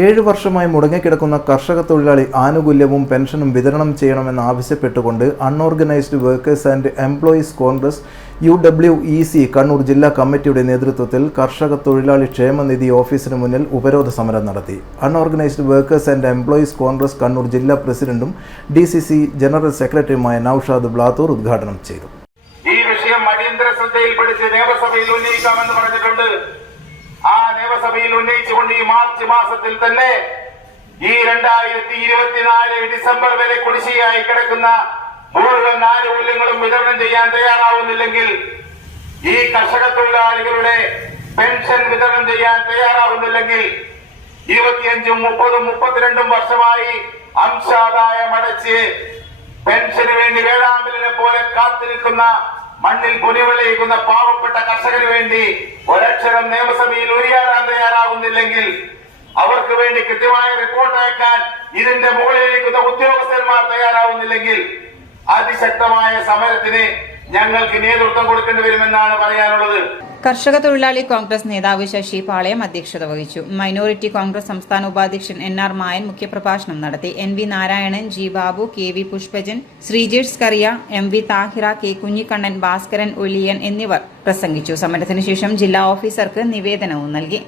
7 വർഷമായി മുടങ്ങിക്കിടക്കുന്ന കർഷക തൊഴിലാളി ആനുകൂല്യവും പെൻഷനും വിതരണം ചെയ്യണമെന്നാവശ്യപ്പെട്ടുകൊണ്ട് unorganised workers and employees congress UWEC Kannur ജില്ലാ കമ്മിറ്റിയുടെ നേതൃത്വത്തിൽ കർഷക തൊഴിലാളി ക്ഷേമനിധി ഓഫീസിന് മുന്നിൽ ഉപരോധ സമരം നടത്തി. Unorganised workers and employees Congress Kannur ജില്ലാ പ്രസിഡന്റും DCC ജനറൽ സെക്രട്ടറിയുമായ നൌഷാദ് ബ്ലാത്തൂർ ഉദ്ഘാടനം ചെയ്തു. ഈ വിഷയം അടിയന്തര ശ്രദ്ധയിൽപ്പെടുത്തി നിയമസഭയിൽ ഉന്നയിക്കാമെന്ന് പറഞ്ഞിട്ടുണ്ട്. ആ നിയമസഭയിൽ ഉന്നയിച്ചുകൊണ്ട് ഈ മാർച്ച് മാസത്തിൽ തന്നെ ഈ 2024 ഡിസംബർ വരെ കുടിശ്ശികയായി കിടക്കുന്ന മുഴുവൻ ആനുകൂല്യങ്ങളും വിതരണം ചെയ്യാൻ തയ്യാറാവുന്നില്ലെങ്കിൽ, ഈ കർഷക തൊഴിലാളികളുടെ പെൻഷൻ വിതരണം ചെയ്യാൻ തയ്യാറാവുന്നില്ലെങ്കിൽ 25, 30, 32 വർഷമായി അംശാദായം അടച്ച് പെൻഷന് വേണ്ടി വേഴാമ്പലിനെ പോലെ കാത്തിരിക്കുന്ന മണ്ണിൽ പുലിവിളയിക്കുന്ന പാവപ്പെട്ട കർഷകന് വേണ്ടി ഒരക്ഷരം നിയമസഭയിൽ ഉയരാൻ തയ്യാറാകുന്നില്ലെങ്കിൽ, അവർക്ക് വേണ്ടി കൃത്യമായ റിപ്പോർട്ട് അയക്കാൻ ഇതിന്റെ മുകളിലിരിക്കുന്ന ഉദ്യോഗസ്ഥന്മാർ തയ്യാറാവുന്നില്ലെങ്കിൽ അതിശക്തമായ സമരത്തിന് ഞങ്ങൾക്ക് നേതൃത്വം കൊടുക്കേണ്ടി വരുമെന്നാണ് പറയാനുള്ളത്. കർഷക തൊഴിലാളി കോൺഗ്രസ് നേതാവ് ശശി പാളയം അധ്യക്ഷത വഹിച്ചു. മൈനോറിറ്റി കോൺഗ്രസ് സംസ്ഥാന ഉപാധ്യക്ഷൻ NR മായൻ മുഖ്യപ്രഭാഷണം നടത്തി. NV Narayanan, G Babu, KV Pushpajan, Sreejesh കറിയ, MV താഹിറ, K കുഞ്ഞിക്കണ്ണൻ, ഭാസ്കരൻ ഒലിയൻ എന്നിവർ പ്രസംഗിച്ചു. സമരത്തിന് ശേഷം ജില്ലാ ഓഫീസർക്ക് നിവേദനവും നൽകി.